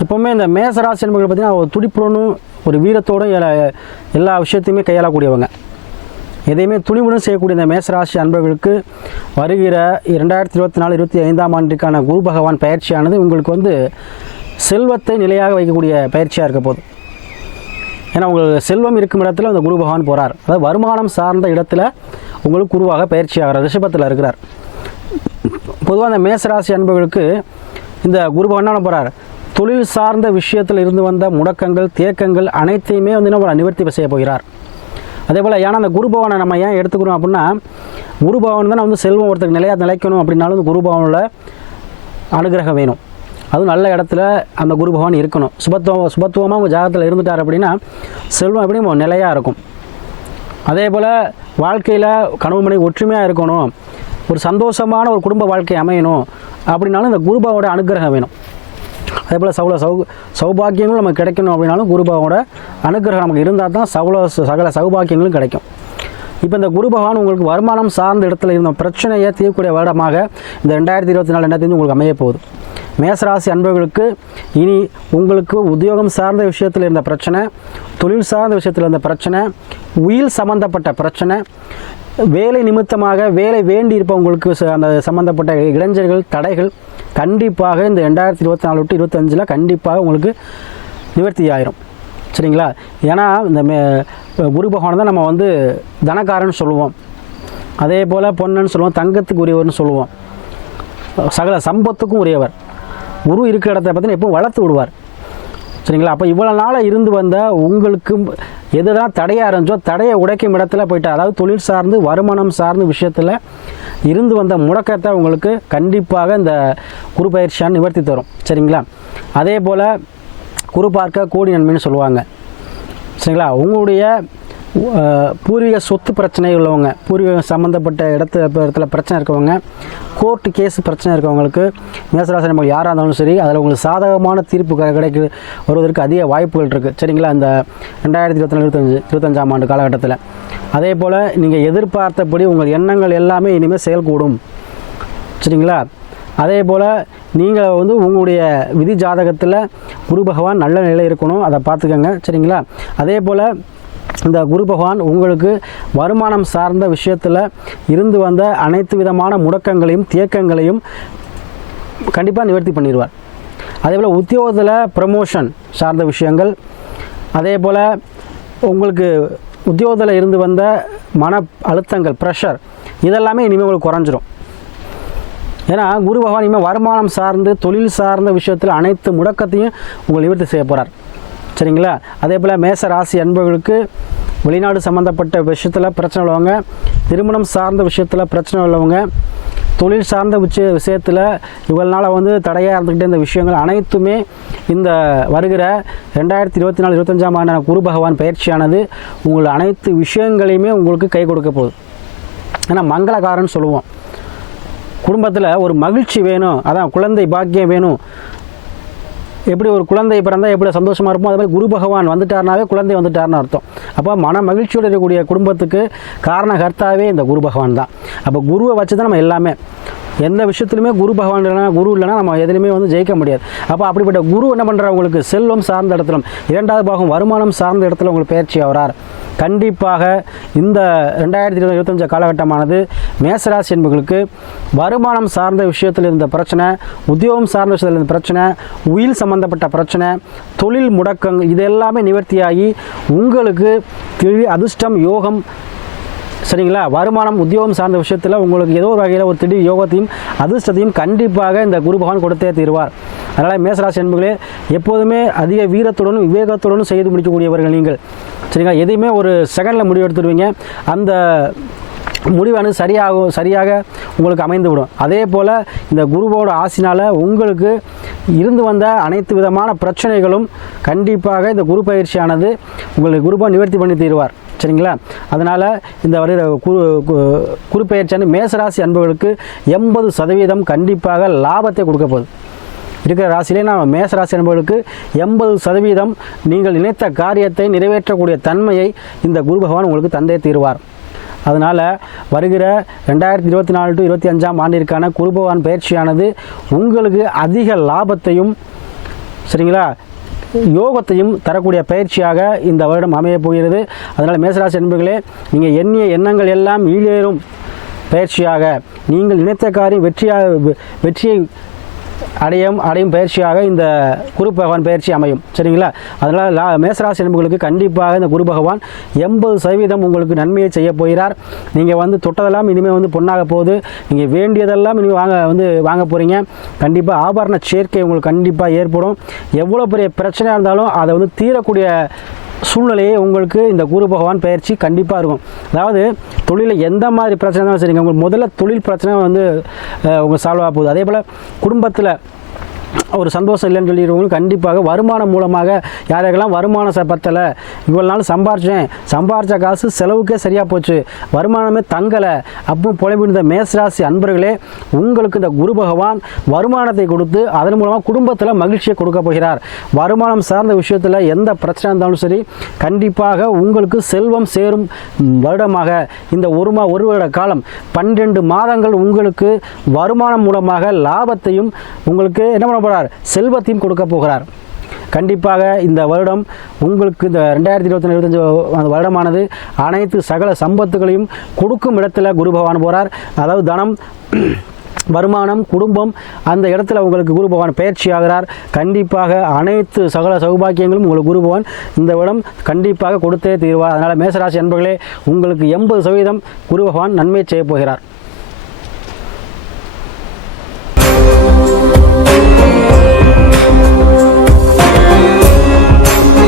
எப்போவுமே இந்த மேசராசி என்பது பார்த்திங்கன்னா ஒரு துடிப்புடனும் ஒரு வீரத்தோடும் எல்லா எல்லா விஷயத்தையுமே கையாளக்கூடியவங்க. எதையுமே துணிவுடன் செய்யக்கூடிய இந்த மேசராசி அன்பர்களுக்கு வருகிற இரண்டாயிரத்தி இருபத்தி நாலு இருபத்தி ஐந்தாம் ஆண்டுக்கான குரு பகவான் பயிற்சியானது உங்களுக்கு வந்து செல்வத்தை நிலையாக வைக்கக்கூடிய பயிற்சியாக இருக்க போகுது. ஏன்னா உங்களுக்கு செல்வம் இருக்கும் இடத்துல அந்த குரு பகவான் போகிறார் அதாவது வருமானம் சார்ந்த இடத்துல உங்களுக்கு குருவாக பயிற்சி ஆகிறார் ரிஷபத்தில் இருக்கிறார். பொதுவாக அந்த மேசராசி அன்பர்களுக்கு இந்த குரு பகவான் போகிறார் தொழில் சார்ந்த விஷயத்தில் இருந்து வந்த முடக்கங்கள் தேக்கங்கள் அனைத்தையுமே வந்து நம்ம நிவர்த்தி செய்ய போகிறார். அதே போல் ஏன்னா அந்த குருபவனை நம்ம ஏன் எடுத்துக்கிறோம் அப்படின்னா குருபவன் தான் வந்து செல்வம் ஒருத்தருக்கு நிலையாக நிலைக்கணும் அப்படின்னாலும் இந்த குருபவனில் அனுகிரகம் வேணும். அதுவும் நல்ல இடத்துல அந்த குரு பகவான் இருக்கணும். சுபத்துவம் சுபத்துவமாக உங்கள் ஜாதகத்தில் இருந்துட்டார் அப்படின்னா செல்வம் எப்படி நிலையாக இருக்கும். அதே போல் வாழ்க்கையில் கனவு மணி ஒற்றுமையாக இருக்கணும். ஒரு சந்தோஷமான ஒரு குடும்ப வாழ்க்கை அமையணும். அப்படின்னாலும் இந்த குருபாவோட அனுகிரகம் வேணும். அதே போல் சவுல சௌ சௌபாக்கியங்களும் நமக்கு கிடைக்கணும் அப்படின்னாலும் குருபாவோட அனுகிரகம் நமக்கு இருந்தால் தான் சவுல சகல சௌபாக்கியங்களும் கிடைக்கும். இப்போ இந்த குரு பகவான் உங்களுக்கு வருமானம் சார்ந்த இடத்துல இருந்த பிரச்சனையை தீர்க்கக்கூடிய வருடமாக இந்த ரெண்டாயிரத்தி இருபத்தி நாலு ரெண்டாயிரத்தி உங்களுக்கு அமைய போகுது. மேசராசி அன்பர்களுக்கு இனி உங்களுக்கு உத்தியோகம் சார்ந்த விஷயத்தில் இருந்த பிரச்சனை தொழில் சார்ந்த விஷயத்தில் இருந்த பிரச்சனை உயில் சம்பந்தப்பட்ட பிரச்சனை வேலை நிமித்தமாக வேலை வேண்டி இருப்பவங்களுக்கு ச- அந்த சம்பந்தப்பட்ட இளைஞர்கள் தடைகள் கண்டிப்பாக இந்த ரெண்டாயிரத்தி இருபத்தி நாலு டு இருபத்தஞ்சில் கண்டிப்பாக உங்களுக்கு நிவர்த்தி ஆயிரும் சரிங்களா? ஏன்னா இந்த மே குரு பகவான் தான் நம்ம வந்து தனக்காரன்னு சொல்லுவோம். அதே போல் பொண்ணுன்னு சொல்லுவோம் தங்கத்துக்கு உரியவர்னு சொல்லுவோம். சகல சம்பத்துக்கும் உரியவர். குரு இருக்கிற இடத்த பார்த்தீங்கன்னா எப்பவும் வளர்த்து விடுவார். சரிங்களா? அப்போ இவ்வளோ நாளாக இருந்து வந்த உங்களுக்கு எதுதான் தடையாக இருந்துச்சோ தடையை உடைக்கும் இடத்துல போயிட்டு அதாவது தொழில் சார்ந்து வருமானம் சார்ந்த விஷயத்தில் இருந்து வந்த முடக்கத்தை உங்களுக்கு கண்டிப்பாக இந்த குரு பயிற்சியான நிவர்த்தி தரும். சரிங்களா? அதே போல் குரு பார்க்க கூடி நன்மைன்னு சொல்லுவாங்க. சரிங்களா? உங்களுடைய பூர்வீக சொத்து பிரச்சனை உள்ளவங்க பூர்வீகம் சம்மந்தப்பட்ட இடத்து இடத்துல பிரச்சனை இருக்கவங்க கோர்ட்டு கேஸ் பிரச்சனை இருக்கவங்களுக்கு மேசராசி நம்ம யாராக இருந்தாலும் சரி அதில் உங்களுக்கு சாதகமான தீர்ப்பு கிடைக்க வருவதற்கு அதிக வாய்ப்புகள் இருக்குது சரிங்களா? இந்த ரெண்டாயிரத்தி இருபத்தி இருபத்தஞ்சு இருபத்தஞ்சாம் ஆண்டு காலகட்டத்தில். அதே போல் நீங்கள் எதிர்பார்த்தபடி உங்கள் எண்ணங்கள் எல்லாமே இனிமேல் செயல்கூடும். சரிங்களா? அதே போல் நீங்கள் வந்து உங்களுடைய விதி ஜாதகத்தில் குரு பகவான் நல்ல நிலை இருக்கணும். அதை பார்த்துக்கோங்க. சரிங்களா? அதே போல் இந்த குரு பகவான் உங்களுக்கு வருமானம் சார்ந்த விஷயத்தில் இருந்து வந்த அனைத்து விதமான முடக்கங்களையும் தேக்கங்களையும் கண்டிப்பாக நிவர்த்தி பண்ணிடுவார். அதே போல் உத்தியோகத்தில் ப்ரமோஷன் சார்ந்த விஷயங்கள் அதே போல் உங்களுக்கு உத்தியோகத்தில் இருந்து வந்த மன அழுத்தங்கள் ப்ரெஷர் இதெல்லாமே இனிமேல் உங்களுக்கு குறைஞ்சிரும். ஏன்னா குரு பகவான் இனிமேல் வருமானம் சார்ந்து தொழில் சார்ந்த விஷயத்தில் அனைத்து முடக்கத்தையும் உங்களை நிவர்த்தி செய்ய போகிறார் சரிங்களா? அதே போல் மேச ராசி அன்பர்களுக்கு வெளிநாடு சம்மந்தப்பட்ட விஷயத்தில் பிரச்சனை உள்ளவங்க திருமணம் சார்ந்த விஷயத்தில் பிரச்சனை உள்ளவங்க தொழில் சார்ந்த விஷய விஷயத்தில் இவ்வளோ நாளாக வந்து தடையாக இருந்துக்கிட்டே இந்த விஷயங்கள் அனைத்துமே இந்த வருகிற ரெண்டாயிரத்தி இருபத்தி நாலு இருபத்தஞ்சாம் ஆண்டான குரு பகவான் பயிற்சியானது உங்கள் அனைத்து விஷயங்களையுமே உங்களுக்கு கை கொடுக்க போகுது. ஏன்னா மங்களகாரன்னு சொல்லுவோம். குடும்பத்தில் ஒரு மகிழ்ச்சி வேணும் அதான் குழந்தை பாக்கியம் வேணும். எப்படி ஒரு குழந்தை பிறந்தால் எப்படி சந்தோஷமாக இருப்போம்? அதே மாதிரி குரு பகவான் வந்துட்டார்னாவே குழந்தை வந்துட்டார்னு அர்த்தம். அப்போ மன மகிழ்ச்சியோடு இருக்கக்கூடிய குடும்பத்துக்கு காரணகர்த்தாவே இந்த குரு பகவான் தான். அப்போ குருவை வச்சு தான் நம்ம எல்லாமே. எந்த விஷயத்துலையுமே குரு பகவான் இல்லைனா குரு இல்லைனா நம்ம எதுலையுமே வந்து ஜெயிக்க முடியாது. அப்போ அப்படிப்பட்ட குரு என்ன பண்ணுறார் உங்களுக்கு செல்வம் சார்ந்த இடத்துல இரண்டாவது பாகம் வருமானம் சார்ந்த இடத்துல உங்களுக்கு பயிற்சி ஆகிறார். கண்டிப்பாக இந்த ரெண்டாயிரத்தி இருபது இருபத்தஞ்சு காலகட்டமானது மேசராசி என்பவர்களுக்கு வருமானம் சார்ந்த விஷயத்தில் இருந்த பிரச்சனை உத்தியோகம் சார்ந்த விஷயத்தில் இருந்த பிரச்சனை உயில் சம்பந்தப்பட்ட பிரச்சனை தொழில் முடக்கங்கள் இது எல்லாமே நிவர்த்தியாகி உங்களுக்கு திடீர் அதிர்ஷ்டம் யோகம் சரிங்களா? வருமானம் உத்தியோகம் சார்ந்த விஷயத்தில் உங்களுக்கு ஏதோ ஒரு வகையில் ஒரு திடீர் யோகத்தையும் அதிர்ஷ்டத்தையும் கண்டிப்பாக இந்த குரு பகவான் கொடுத்தே தீர்வார். அதனால் மேசராசி என்பர்களே எப்போதுமே அதிக வீரத்துடனும் விவேகத்துடனும் செய்து முடிக்கக்கூடியவர்கள் நீங்கள். சரிங்களா? எதையுமே ஒரு செகண்டில் முடிவெடுத்துடுவீங்க. அந்த முடிவானது சரியாக சரியாக உங்களுக்கு அமைந்துவிடும். அதே போல் இந்த குருவோட ஆசினால் உங்களுக்கு இருந்து வந்த அனைத்து விதமான பிரச்சனைகளும் கண்டிப்பாக இந்த குரு பயிற்சியானது உங்களுக்கு குருபா நிவர்த்தி பண்ணி தீருவார். சரிங்களா? அதனால் இந்த வருகிற குரு கு- மேசராசி அன்பர்களுக்கு எண்பது சதவீதம் கண்டிப்பாக லாபத்தை கொடுக்க போகுது. இருக்கிற ராசியிலே நான் மேசராசி அன்பர்களுக்கு எண்பது சதவீதம் நீங்கள் நினைத்த காரியத்தை நிறைவேற்றக்கூடிய தன்மையை இந்த குரு பகவான் உங்களுக்கு தந்தே தீருவார். அதனால் வருகிற ரெண்டாயிரத்தி இருபத்தி நாலு டு இருபத்தி அஞ்சாம் ஆண்டிற்கான குரு பகவான் பயிற்சியானது உங்களுக்கு அதிக லாபத்தையும் சரிங்களா யோகத்தையும் தரக்கூடிய பயிற்சியாக இந்த வருடம் அமையப் போகிறது. அதனால் மேசராசி அன்பர்களே நீங்கள் எண்ணிய எண்ணங்கள் எல்லாம் ஈழேறும் பயிற்சியாக. நீங்கள் நினைத்த காரியம் வெற்றியாக வெற்றியை அடையும் அடையும் பயிற்சியாக இந்த குரு பகவான் பயிற்சி அமையும். சரிங்களா? அதனால் லா மேசராசி நண்பர்களுக்கு கண்டிப்பாக இந்த குரு பகவான் எண்பது சதவீதம் உங்களுக்கு நன்மையை செய்ய போகிறார். நீங்கள் வந்து தொட்டதெல்லாம் இனிமேல் வந்து பொண்ணாக போகுது. நீங்கள் வேண்டியதெல்லாம் இனிமேல் வாங்க வந்து வாங்க போகிறீங்க கண்டிப்பாக ஆபரண சேர்க்கை உங்களுக்கு கண்டிப்பாக ஏற்படும். எவ்வளோ பெரிய பிரச்சனையாக இருந்தாலும் அதை வந்து தீரக்கூடிய சூழ்நிலையே உங்களுக்கு இந்த குரு பகவான் பயிற்சி கண்டிப்பாக இருக்கும். அதாவது தொழிலில் எந்த மாதிரி பிரச்சனை இருந்தாலும் சரிங்க உங்களுக்கு முதல்ல தொழில் பிரச்சனை வந்து அஹ், சால்வ் ஆக போகுது. அதே போல் குடும்பத்தில் ஒரு சந்தோஷம் இல்லைன்னு சொல்லிடுறவங்க கண்டிப்பாக வருமானம் மூலமாக யார் யாருக்கெல்லாம் வருமானம் ச பத்தலை. இவ்வளோ நாள் சம்பாரிச்சேன். சம்பாரித்த காசு செலவுக்கே சரியாக போச்சு. வருமானமே தங்கலை. அப்போ புலம்பிருந்த மேசராசி அன்பர்களே உங்களுக்கு இந்த குரு பகவான் வருமானத்தை கொடுத்து அதன் மூலமாக குடும்பத்தில் மகிழ்ச்சியை கொடுக்க போகிறார். வருமானம் சார்ந்த விஷயத்தில் எந்த பிரச்சனை இருந்தாலும் சரி கண்டிப்பாக உங்களுக்கு செல்வம் சேரும் வருடமாக. இந்த ஒரு மா ஒரு வருட காலம் பன்னிரெண்டு மாதங்கள் உங்களுக்கு வருமானம் மூலமாக லாபத்தையும் உங்களுக்கு என்ன பண்ண போகிறார். செல்வத்தையும் கொடுக்க போகிறார். கண்டிப்பாக இந்த வருடம் உங்களுக்கு இந்த ரெண்டாயிரத்தி இருபத்தி இருபத்தஞ்சு அந்த வருடமானது அனைத்து சகல சம்பத்துகளையும் கொடுக்கும் இடத்துல குரு பகவான் போகிறார் அதாவது தனம் வருமானம் குடும்பம் அந்த இடத்துல உங்களுக்கு குரு பகவான் பயிற்சி ஆகிறார். கண்டிப்பாக அனைத்து சகல சௌபாக்கியங்களும் உங்களுக்கு குரு பகவான் இந்த வருடம் கண்டிப்பாக கொடுத்தே தீர்வார். அதனால் மேசராசி அன்பர்களே உங்களுக்கு எண்பது சதவீதம் குரு பகவான் நன்மை செய்ய போகிறார்.